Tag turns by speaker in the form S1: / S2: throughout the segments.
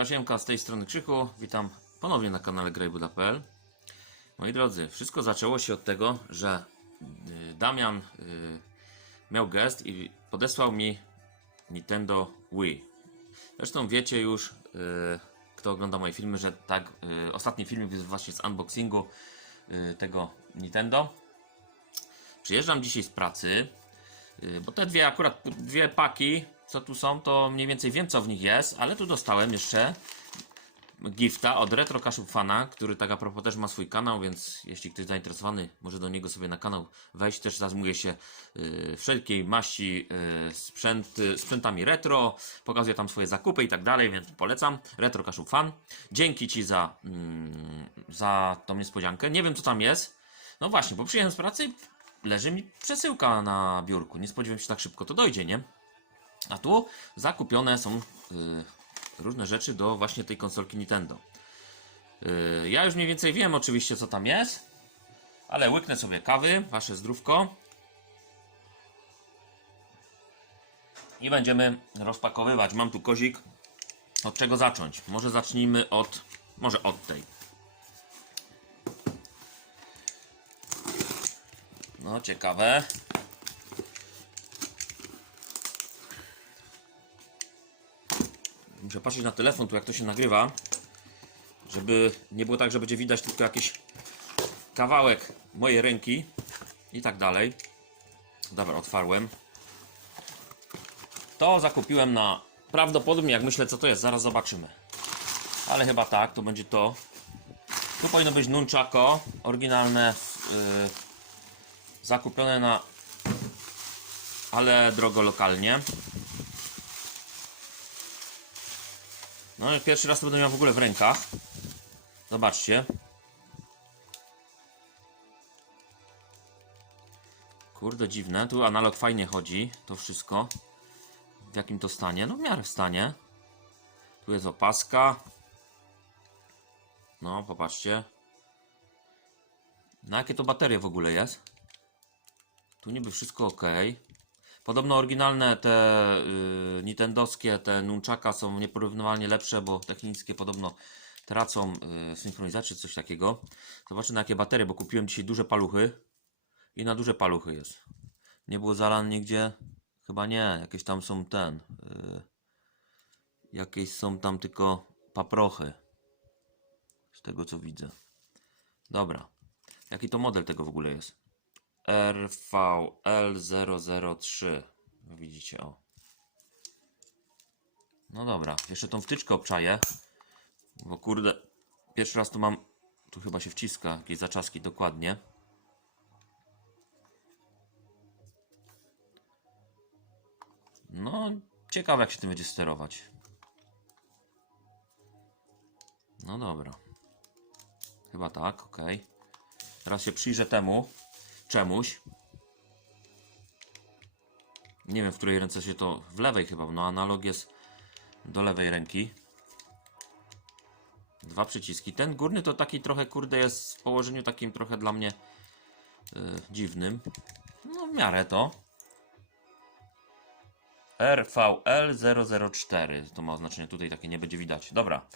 S1: Siemka, siemka, z tej strony Krzychu. Witam ponownie na kanale grajbuda.pl Moi drodzy, wszystko zaczęło się od tego, że y, Damian y, miał gest i podesłał mi Nintendo Wii. Zresztą wiecie już, y, kto ogląda moje filmy, że tak, ostatni film jest właśnie z unboxingu tego Nintendo. Przyjeżdżam dzisiaj z pracy, bo te dwie akurat dwie paki, co tu są, to mniej więcej wiem co w nich jest, ale tu dostałem jeszcze gifta od Retro Kaszub Fana, który tak a propos też ma swój kanał, więc jeśli ktoś zainteresowany, może do niego sobie na kanał wejść. Też zajmuje się y, wszelkiej maści y, sprzęt, y, sprzętami retro, pokazuje tam swoje zakupy i tak dalej, więc polecam. Retro Kaszub Fan. Dzięki Ci za, mm, za tą niespodziankę. Nie wiem co tam jest. No właśnie, bo przyjechałem z pracy, leży mi przesyłka na biurku. Nie spodziewałem się tak szybko to dojdzie, nie? A tu zakupione są y, różne rzeczy do właśnie tej konsolki Nintendo. Y, ja już mniej więcej wiem oczywiście co tam jest, ale łyknę sobie kawy, wasze zdrówko. I będziemy rozpakowywać. Mam tu kozik. Od czego zacząć? Może zacznijmy od, może od tej. No, ciekawe. Muszę patrzeć na telefon, tu jak to się nagrywa, żeby nie było tak, że będzie widać tylko jakiś kawałek mojej ręki i tak dalej. Dobra, otwarłem. To zakupiłem na prawdopodobnie, jak myślę, co to jest, zaraz zobaczymy. Ale chyba tak, to będzie to. Tu powinno być nunchako, oryginalne, yy, zakupione na ale drogo lokalnie. No i pierwszy raz to będę miał w ogóle w rękach. Zobaczcie. Kurde dziwne, tu analog fajnie chodzi, to wszystko. W jakim to stanie? No w miarę w stanie. Tu jest opaska. No, popatrzcie. Na jakie to baterie w ogóle jest? Tu niby wszystko ok. Podobno oryginalne te y, nintendowskie, te nunchaka są nieporównywalnie lepsze, bo te chińskie podobno tracą y, synchronizację, coś takiego. Zobaczę na jakie baterie, bo kupiłem dzisiaj duże paluchy i na duże paluchy jest. Nie było zalan nigdzie? Chyba nie, jakieś tam są ten. Y, jakieś są tam tylko paprochy. Z tego co widzę. Dobra. Jaki to model tego w ogóle jest? RVL003. Widzicie, o. No dobra, jeszcze tą wtyczkę obczaję. Bo kurde, pierwszy raz tu mam. Tu chyba się wciska jakieś zaczaski dokładnie. No, ciekawe jak się tym będzie sterować. No dobra. Chyba tak, ok. Teraz się przyjrzę temu czemuś. Nie wiem, w której ręce się to. W lewej chyba, no analog jest do lewej ręki. Dwa przyciski. Ten górny to taki trochę, kurde, jest w położeniu takim trochę dla mnie yy, dziwnym. No, w miarę to. RVL004 to ma oznaczenie tutaj, takie nie będzie widać. Dobra,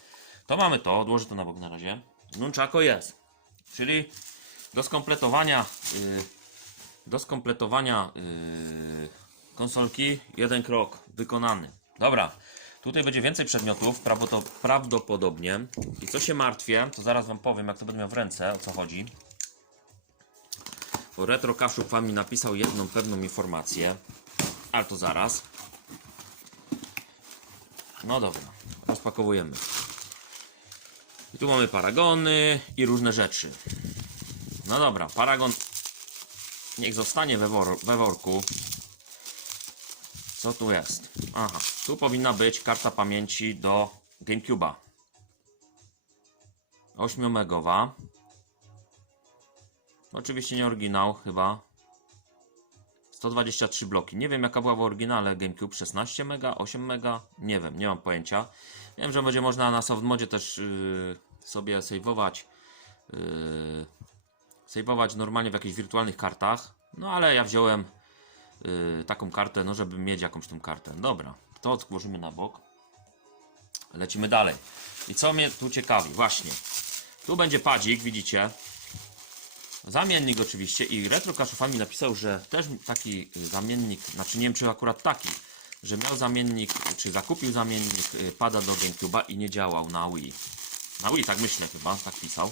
S1: to mamy to, odłożę to na bok na razie. Nunchako jest, czyli do skompletowania yy, do skompletowania yy, konsolki jeden krok wykonany. Dobra, tutaj będzie więcej przedmiotów prawdo- prawdopodobnie. I co się martwię, to zaraz Wam powiem, jak to będę miał w ręce, o co chodzi. Bo Retro Kaszub Wam mi napisał jedną pewną informację, ale to zaraz. No dobra, rozpakowujemy. I tu mamy paragony i różne rzeczy. No dobra, paragon niech zostanie we, wor we worku. Co tu jest? Aha, tu powinna być karta pamięci do GameCube'a. 8 megowa. Oczywiście nie oryginał, chyba. 123 bloki. Nie wiem jaka była w oryginale GameCube 16 mega, 8 mega, nie wiem, nie mam pojęcia. Wiem, że będzie można na softmodzie też yy, sobie saveować yy, saveować normalnie w jakichś wirtualnych kartach. No ale ja wziąłem yy, taką kartę, no żeby mieć jakąś tą kartę. Dobra, to odłożymy na bok. lecimy dalej. I co mnie tu ciekawi? Właśnie. Tu będzie padzik, widzicie. Zamiennik oczywiście i Retro Kaszufami napisał, że też taki y, zamiennik, znaczy nie wiem czy akurat taki, że miał zamiennik, czy zakupił zamiennik y, pada do GameCube'a i nie działał na Wii. Na Wii, tak myślę chyba, tak pisał.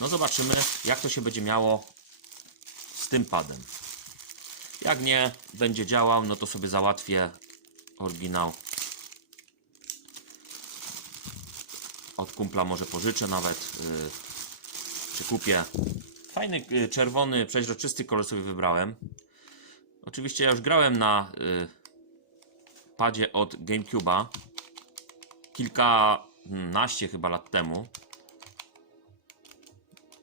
S1: No zobaczymy jak to się będzie miało z tym padem. Jak nie będzie działał, no to sobie załatwię oryginał. Od kumpla może pożyczę nawet, yy, czy kupię. Fajny, yy, czerwony, przeźroczysty kolor sobie wybrałem. Oczywiście ja już grałem na yy, padzie od GameCube'a kilkanaście chyba lat temu.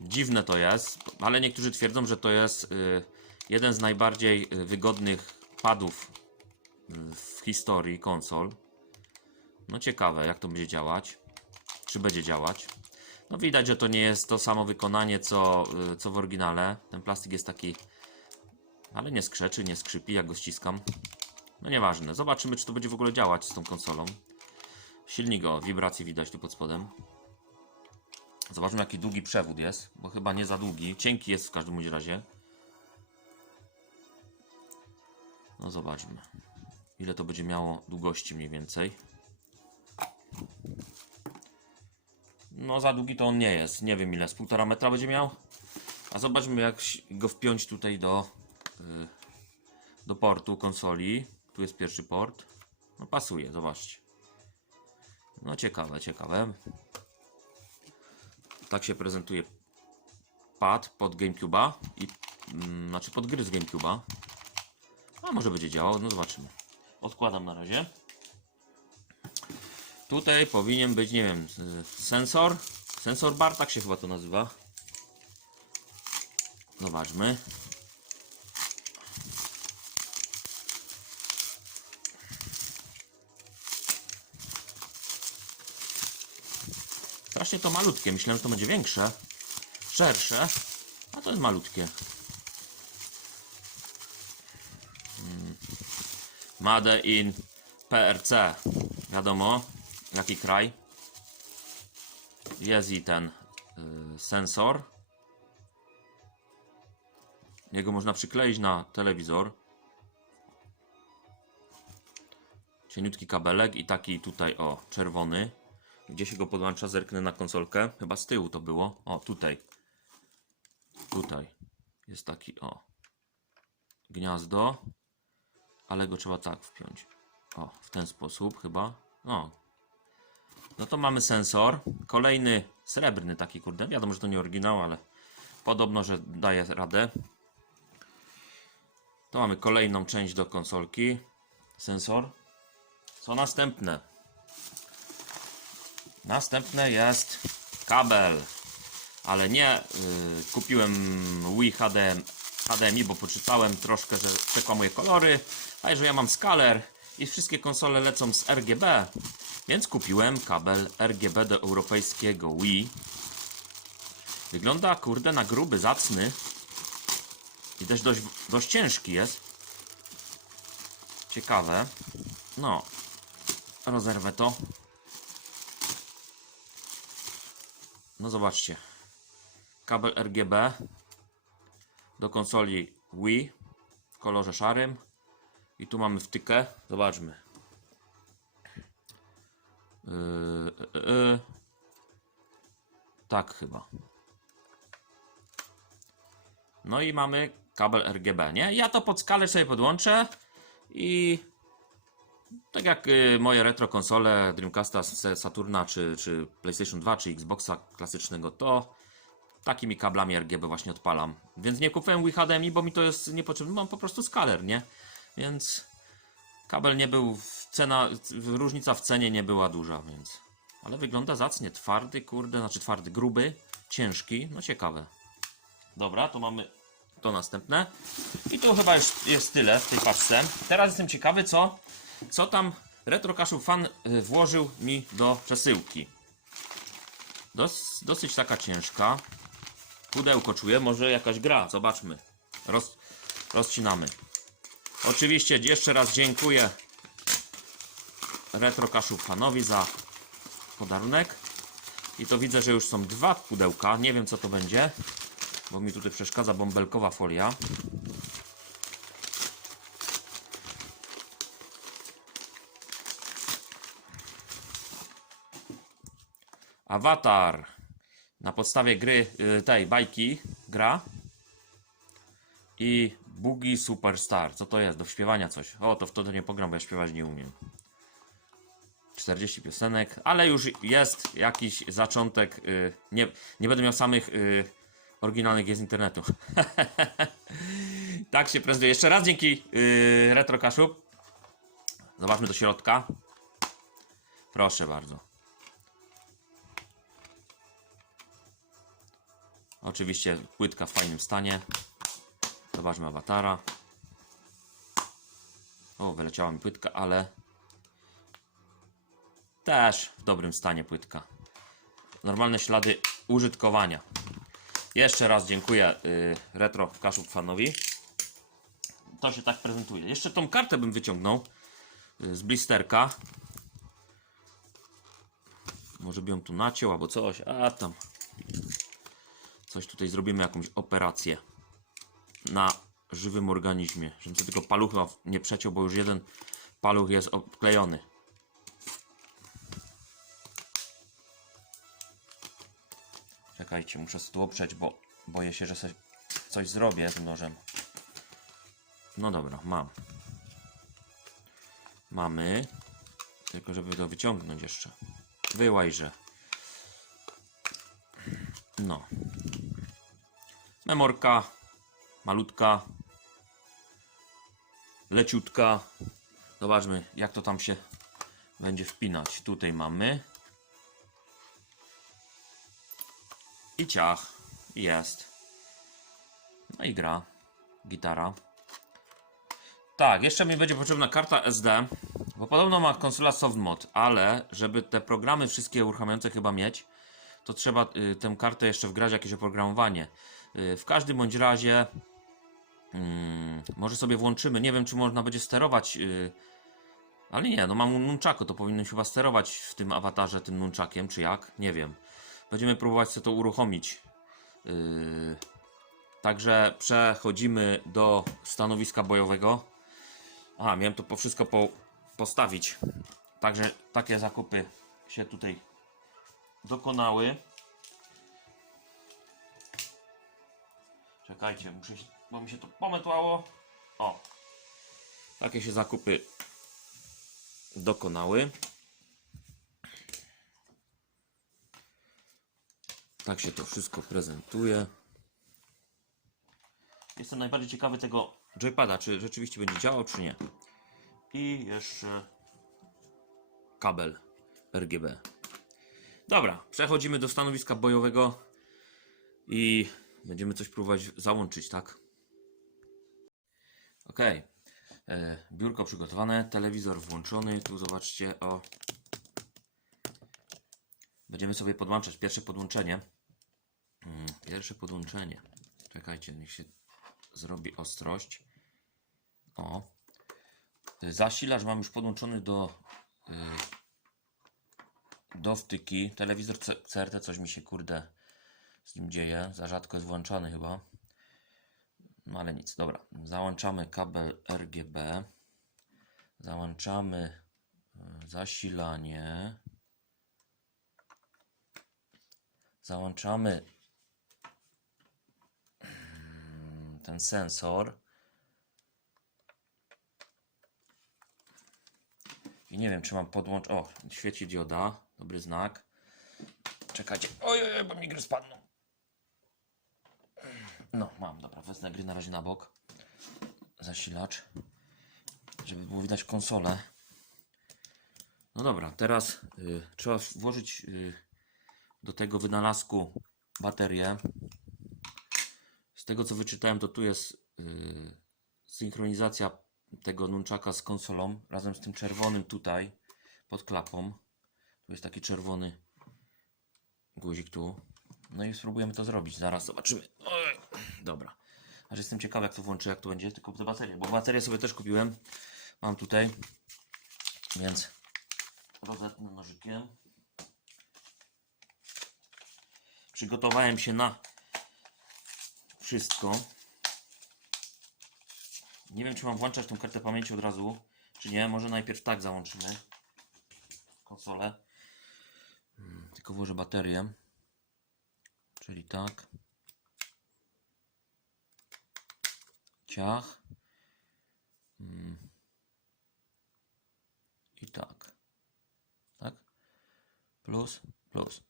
S1: Dziwne to jest, ale niektórzy twierdzą, że to jest y, jeden z najbardziej y, wygodnych padów y, w historii konsol. No ciekawe, jak to będzie działać. Czy będzie działać. No widać, że to nie jest to samo wykonanie, co, co w oryginale. Ten plastik jest taki... Ale nie skrzeczy, nie skrzypi, jak go ściskam. No nieważne. Zobaczymy, czy to będzie w ogóle działać z tą konsolą. Silnik o wibracji widać tu pod spodem. Zobaczmy jaki długi przewód jest, bo chyba nie za długi. Cienki jest w każdym razie. No zobaczmy. Ile to będzie miało długości mniej więcej. No za długi to on nie jest. Nie wiem ile, z półtora metra będzie miał. A zobaczmy jak go wpiąć tutaj do, y, do portu konsoli. Tu jest pierwszy port. No pasuje, zobaczcie. No ciekawe, ciekawe. Tak się prezentuje pad pod GameCube'a i mm, znaczy pod gry z GameCube'a. A może będzie działał, no zobaczymy. Odkładam na razie. Tutaj powinien być, nie wiem, sensor. Sensor bar, tak się chyba to nazywa. Zobaczmy. Strasznie to malutkie. Myślałem, że to będzie większe, szersze, a to jest malutkie. Mm. Made in PRC. Wiadomo, jaki kraj. Jest i ten y, sensor. Jego można przykleić na telewizor. Cieniutki kabelek i taki tutaj, o, czerwony. Gdzie się go podłącza? Zerknę na konsolkę. Chyba z tyłu to było. O, tutaj. Tutaj. Jest taki, o. Gniazdo. Ale go trzeba tak wpiąć. O, w ten sposób chyba. No. No to mamy sensor. Kolejny srebrny taki, kurde. Wiadomo, że to nie oryginał, ale podobno, że daje radę. To mamy kolejną część do konsolki. Sensor. Co następne? Następne jest kabel. Ale nie y, kupiłem Wii HDMI, HDMI, bo poczytałem troszkę, że przekłamuje kolory. A że ja mam skaler i wszystkie konsole lecą z RGB, więc kupiłem kabel RGB do europejskiego Wii. Wygląda kurde na gruby, zacny. I też dość, dość ciężki jest. Ciekawe. No. Rozerwę to. No zobaczcie. Kabel RGB do konsoli Wii w kolorze szarym. I tu mamy wtykę. Zobaczmy. Yy, yy, yy. Tak chyba. No i mamy kabel RGB, nie? Ja to pod skalę sobie podłączę i tak jak y, moje retro konsole Dreamcasta, Saturna, czy, czy PlayStation 2, czy Xboxa klasycznego, to takimi kablami RGB właśnie odpalam. Więc nie kupiłem Wii HDMI, bo mi to jest niepotrzebne. Mam po prostu skaler, nie? Więc kabel nie był, cena, różnica w cenie nie była duża, więc. Ale wygląda zacnie, twardy, kurde, znaczy twardy, gruby, ciężki, no ciekawe. Dobra, to mamy to następne. I tu chyba już jest tyle w tej paczce. Teraz jestem ciekawy, co, co tam Retro Kaszub Fan y, włożył mi do przesyłki. Dos, dosyć taka ciężka. Pudełko czuję, może jakaś gra, zobaczmy. Roz, rozcinamy. Oczywiście jeszcze raz dziękuję Retro Kaszub Fanowi za podarunek. I to widzę, że już są dwa pudełka. Nie wiem co to będzie, bo mi tutaj przeszkadza bąbelkowa folia. Avatar. Na podstawie gry y, tej bajki gra. I Boogie Superstar. Co to jest? Do śpiewania coś. O, to w to nie pogram, bo ja śpiewać nie umiem. 40 piosenek, ale już jest jakiś zaczątek. y, nie, nie będę miał samych y, oryginalnych gier z internetu. tak się prezentuje. Jeszcze raz dzięki y, Retro Kaszub. Zobaczmy do środka. Proszę bardzo. Oczywiście płytka w fajnym stanie. Zobaczmy awatara. O, wyleciała mi płytka, ale też w dobrym stanie płytka. Normalne ślady użytkowania. Jeszcze raz dziękuję y, Retro Kaszub fanowi. To się tak prezentuje. Jeszcze tą kartę bym wyciągnął y, z blisterka. Może by ją tu naciął albo coś. A tam. Coś tutaj zrobimy, jakąś operację na żywym organizmie. Żebym sobie tylko palucha nie przeciął, bo już jeden paluch jest obklejony. Czekajcie, muszę sobie tu oprzeć, bo boję się, że coś zrobię z nożem. No dobra, mam. Mamy. Tylko żeby to wyciągnąć jeszcze. Wyłajże. No. Memorka. Malutka. Leciutka. Zobaczmy, jak to tam się będzie wpinać. Tutaj mamy. I ciach. Jest. No i gra. Gitara. Tak, jeszcze mi będzie potrzebna karta SD, bo podobno ma konsola softmod, ale żeby te programy wszystkie uruchamiające chyba mieć, to trzeba y, tę kartę jeszcze wgrać jakieś oprogramowanie. Y, w każdym bądź razie mm, może sobie włączymy, nie wiem czy można będzie sterować, y, ale nie, no mam nunchaku, to powinno się chyba sterować w tym awatarze tym nunchakiem, czy jak, nie wiem. Będziemy próbować sobie to uruchomić. Yy, Także przechodzimy do stanowiska bojowego. Aha, miałem to po wszystko po, postawić. Także takie zakupy się tutaj dokonały. Czekajcie, muszę się, bo mi się to pomętłało. O. Takie się zakupy dokonały. Tak się to wszystko prezentuje. Jestem najbardziej ciekawy tego joypada, czy rzeczywiście będzie działał, czy nie. I jeszcze kabel RGB. Dobra, przechodzimy do stanowiska bojowego i będziemy coś próbować załączyć, tak? Ok. E, biurko przygotowane, telewizor włączony. Tu zobaczcie, o. Będziemy sobie podłączać pierwsze podłączenie. Mm, Pierwsze podłączenie. Czekajcie, niech się zrobi ostrość. O. Zasilacz mam już podłączony do y, do wtyki. Telewizor CRT coś mi się kurde z nim dzieje. Za rzadko jest włączany chyba. No ale nic, dobra. Załączamy kabel RGB. Załączamy y, zasilanie. Załączamy mm, ten sensor. I nie wiem, czy mam podłącz... O, świeci dioda. Dobry znak. Czekajcie. Oj, oj, oj, bo mi gry spadną. No, mam, dobra. Wezmę gry na razie na bok. Zasilacz. Żeby było widać konsolę. No dobra, teraz y, trzeba włożyć y, do tego wynalazku baterię. Z tego co wyczytałem, to tu jest y, synchronizacja tego nunchaka z konsolą razem z tym czerwonym tutaj pod klapą. Tu jest taki czerwony guzik tu. No i spróbujemy to zrobić. Zaraz zobaczymy. Oj, dobra. Aż jestem ciekawy jak to włączę, jak to będzie. Tylko te baterie, bo baterię sobie też kupiłem. Mam tutaj. Więc rozetnę nożykiem. przygotowałem się na wszystko. Nie wiem, czy mam włączać tą kartę pamięci od razu, czy nie. Może najpierw tak załączymy konsolę. Mm, Tylko włożę baterię. Czyli tak. Ciach. Mm. I tak. Tak? Plus, plus.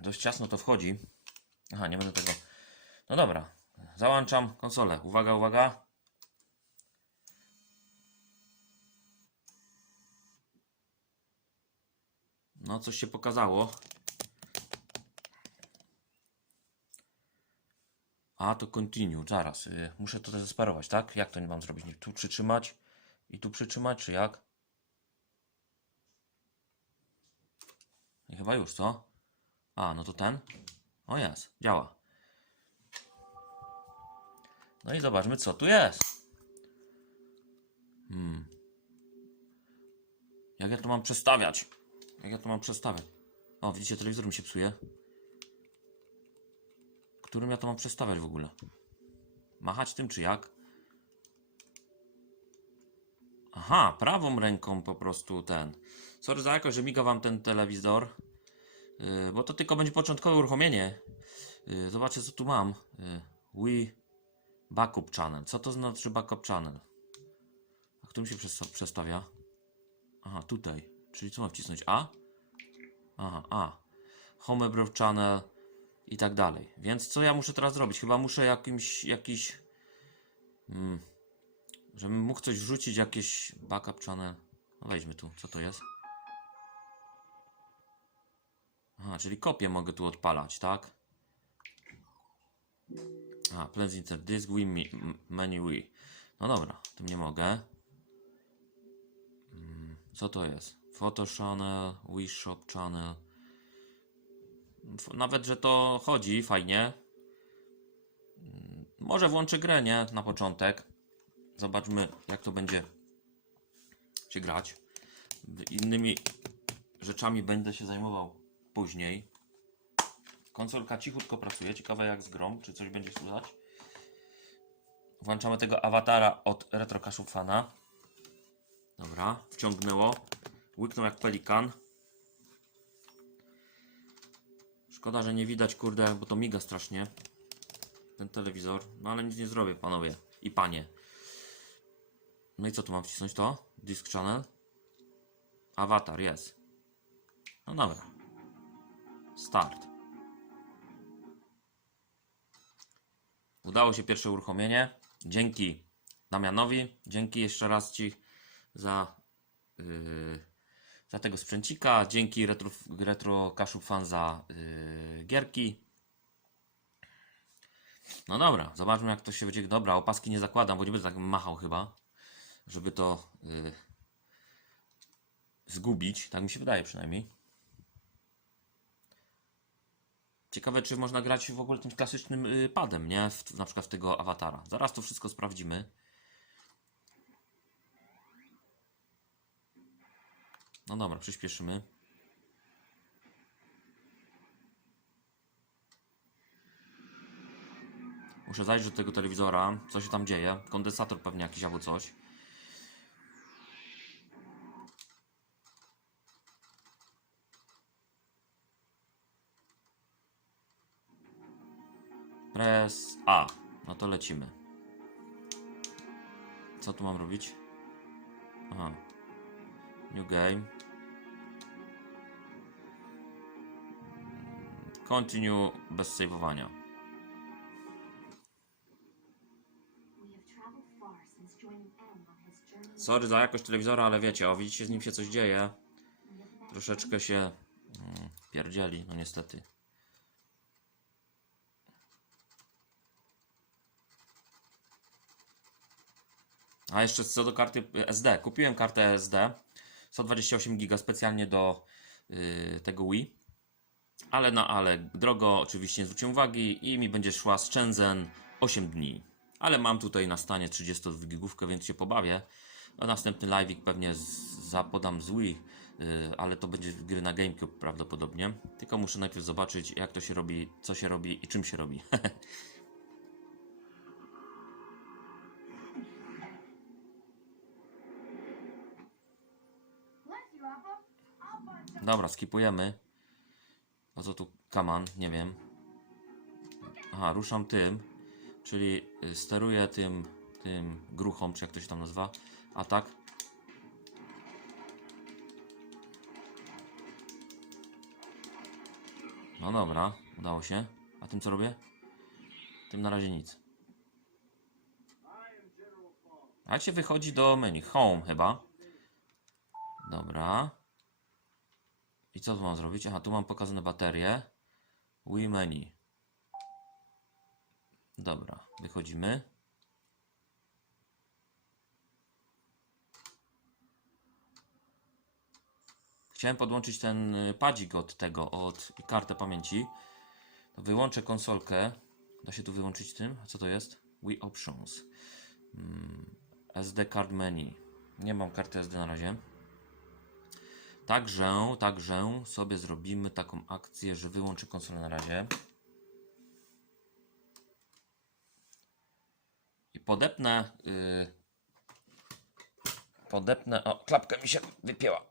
S1: Dość ciasno to wchodzi. Aha, nie będę tego. No dobra. Załączam konsolę. Uwaga, uwaga. No, coś się pokazało. A, to continue, zaraz. y, muszę to zesparować, tak? Jak to nie mam zrobić? Nie, Tu przytrzymać i tu przytrzymać, czy jak? I chyba już, co? A, no to ten. O jest, działa. No i zobaczmy, co tu jest. Hmm. Jak ja to mam przestawiać? Jak ja to mam przestawiać? O, widzicie, telewizor mi się psuje. Którym ja to mam przestawiać w ogóle? Machać tym, czy jak? Aha, prawą ręką po prostu ten. Sorry za jakość, że miga wam ten telewizor. Yy, bo to tylko będzie początkowe uruchomienie. Yy, zobaczcie, co tu mam. Yy, Backup Channel. Co to znaczy Backup Channel? A którym się przesta- przestawia? Aha, tutaj. Czyli co mam wcisnąć? A? Aha, A. Home Abroad Channel i tak dalej. Więc co ja muszę teraz zrobić? Chyba muszę jakimś, jakiś... Mm, żebym mógł coś wrzucić, jakieś backup channel. No wejdźmy tu, co to jest? Aha, czyli kopię mogę tu odpalać, tak? A, Plans Insert Disk, Wii Mi- m- Menu. No dobra, tym nie mogę. Mm, Co to jest? Photo Channel, Wii Shop Channel. Nawet, że to chodzi fajnie. Mm, Może włączę grę, nie? Na początek. Zobaczmy, jak to będzie się grać. Innymi rzeczami będę się zajmował później. Konsolka cichutko pracuje. Ciekawe jak z grom, czy coś będzie słychać. Włączamy tego awatara od Retro Fana. Dobra, wciągnęło. Łyknął jak pelikan. Szkoda, że nie widać, kurde, bo to miga strasznie. Ten telewizor. No ale nic nie zrobię, panowie i panie. No i co tu mam wcisnąć to? Disk channel. Avatar, jest. No dobra. Start. Udało się pierwsze uruchomienie. Dzięki Damianowi. Dzięki jeszcze raz Ci za, yy, za tego sprzęcika. Dzięki Retro, retro Kaszub Fan za yy, gierki. No dobra, zobaczmy jak to się będzie. Dobra, opaski nie zakładam, bo nie będę tak machał chyba, żeby to yy, zgubić. Tak mi się wydaje przynajmniej. Ciekawe, czy można grać w ogóle tym klasycznym y, padem, nie? W, na przykład w tego awatara. Zaraz to wszystko sprawdzimy. No dobra, przyspieszymy. Muszę zajrzeć do tego telewizora, co się tam dzieje. Kondensator pewnie jakiś albo coś. Press A. No to lecimy. Co tu mam robić? Aha. New game. Continue bez saveowania. Sorry za jakość telewizora, ale wiecie, o widzicie, z nim się coś dzieje. Troszeczkę się mm, pierdzieli, no niestety. A jeszcze co do karty SD. Kupiłem kartę SD 128 GB specjalnie do y, tego Wii. Ale na ale drogo oczywiście nie zwróciłem uwagi i mi będzie szła z Shenzhen 8 dni. Ale mam tutaj na stanie 32 gigówkę, więc się pobawię. A następny live'ik pewnie zapodam z Wii y, ale to będzie gry na GameCube prawdopodobnie. Tylko muszę najpierw zobaczyć, jak to się robi, co się robi i czym się robi. Dobra, skipujemy. O co tu? Kaman, nie wiem. Aha, ruszam tym, czyli y, steruję tym, tym gruchą, czy jak to się tam nazywa. Atak. No dobra, udało się. A tym co robię? Tym na razie nic. A się wychodzi do menu. Home chyba. Dobra. I co tu mam zrobić? Aha, tu mam pokazane baterie. Wii menu. Dobra, wychodzimy. Chciałem podłączyć ten y, padzik od tego, od kartę pamięci. Wyłączę konsolkę. Da się tu wyłączyć tym? A co to jest? Wii Options. Mm, SD Card Menu. Nie mam karty SD na razie. Także, także sobie zrobimy taką akcję, że wyłączę konsolę na razie. I podepnę. Yy, podepnę. O, klapka mi się wypięła.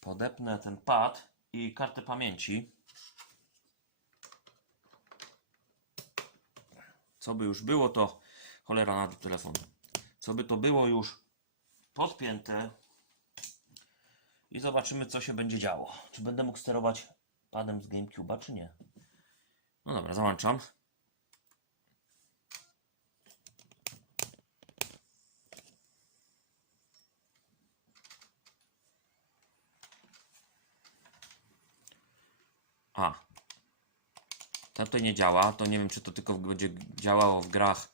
S1: Podepnę ten pad i kartę pamięci. Co by już było, to cholera na telefon. Co by to było już podpięte i zobaczymy co się będzie działo. Czy będę mógł sterować padem z GameCube'a, czy nie. No dobra, załączam. A. To tutaj nie działa, to nie wiem czy to tylko będzie działało w grach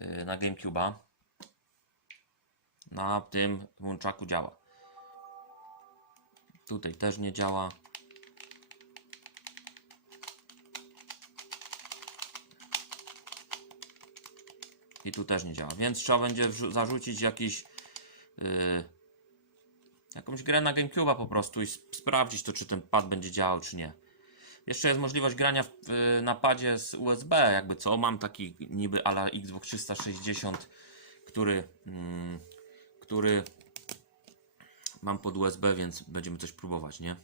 S1: yy, na GameCube'a na tym włączaku działa. Tutaj też nie działa. I tu też nie działa, więc trzeba będzie zarzucić jakiś yy, jakąś grę na GameCube'a po prostu i sp- sprawdzić to, czy ten pad będzie działał, czy nie. Jeszcze jest możliwość grania w, yy, na padzie z USB, jakby co. Mam taki niby ala Xbox 360, który mm, który mam pod USB, więc będziemy coś próbować, nie?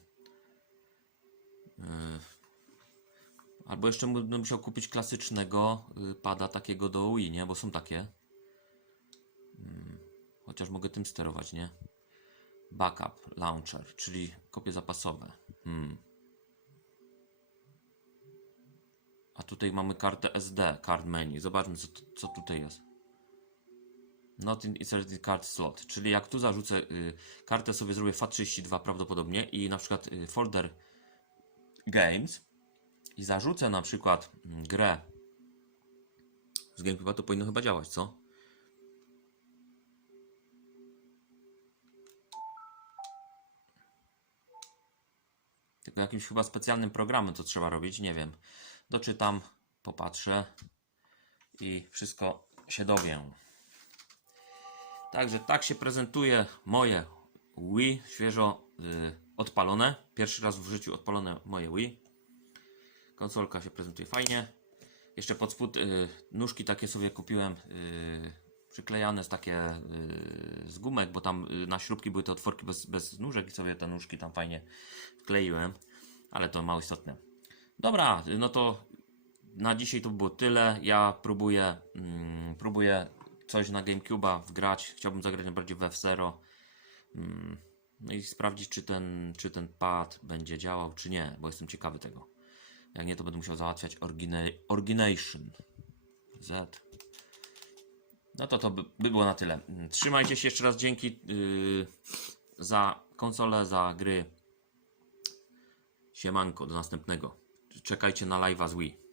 S1: Yy. Albo jeszcze będę musiał kupić klasycznego y, pada takiego do Wii, nie? Bo są takie. Mm, Chociaż mogę tym sterować, nie? Backup launcher, czyli kopie zapasowe. Hmm. A tutaj mamy kartę SD, card menu. Zobaczmy, co, co tutaj jest. Not in inserted card slot, czyli jak tu zarzucę y, kartę sobie zrobię FAT32 prawdopodobnie i na przykład y, folder games i zarzucę na przykład mm, grę z GameCube, to powinno chyba działać, co? Tylko jakimś chyba specjalnym programem to trzeba robić, nie wiem. Doczytam, popatrzę i wszystko się dowiem. Także tak się prezentuje moje Wii, świeżo y, odpalone. Pierwszy raz w życiu odpalone moje Wii. Konsolka się prezentuje fajnie. Jeszcze pod spód y, nóżki takie sobie kupiłem y, przyklejane z takie z gumek, bo tam na śrubki były te otworki bez, bez nóżek i sobie te nóżki tam fajnie wkleiłem. Ale to mało istotne. Dobra, no to na dzisiaj to było tyle. Ja próbuję, mm, próbuję coś na GameCube'a wgrać. Chciałbym zagrać najbardziej w F-Zero. Mm, no i sprawdzić, czy ten, czy ten pad będzie działał, czy nie, bo jestem ciekawy tego. Jak nie, to będę musiał załatwiać origina- Origination. Z. No to to by, by było na tyle. Mm, Trzymajcie się jeszcze raz. Dzięki yy, za konsolę, za gry. Siemanko, do następnego. Czekajcie na live'a z Wii.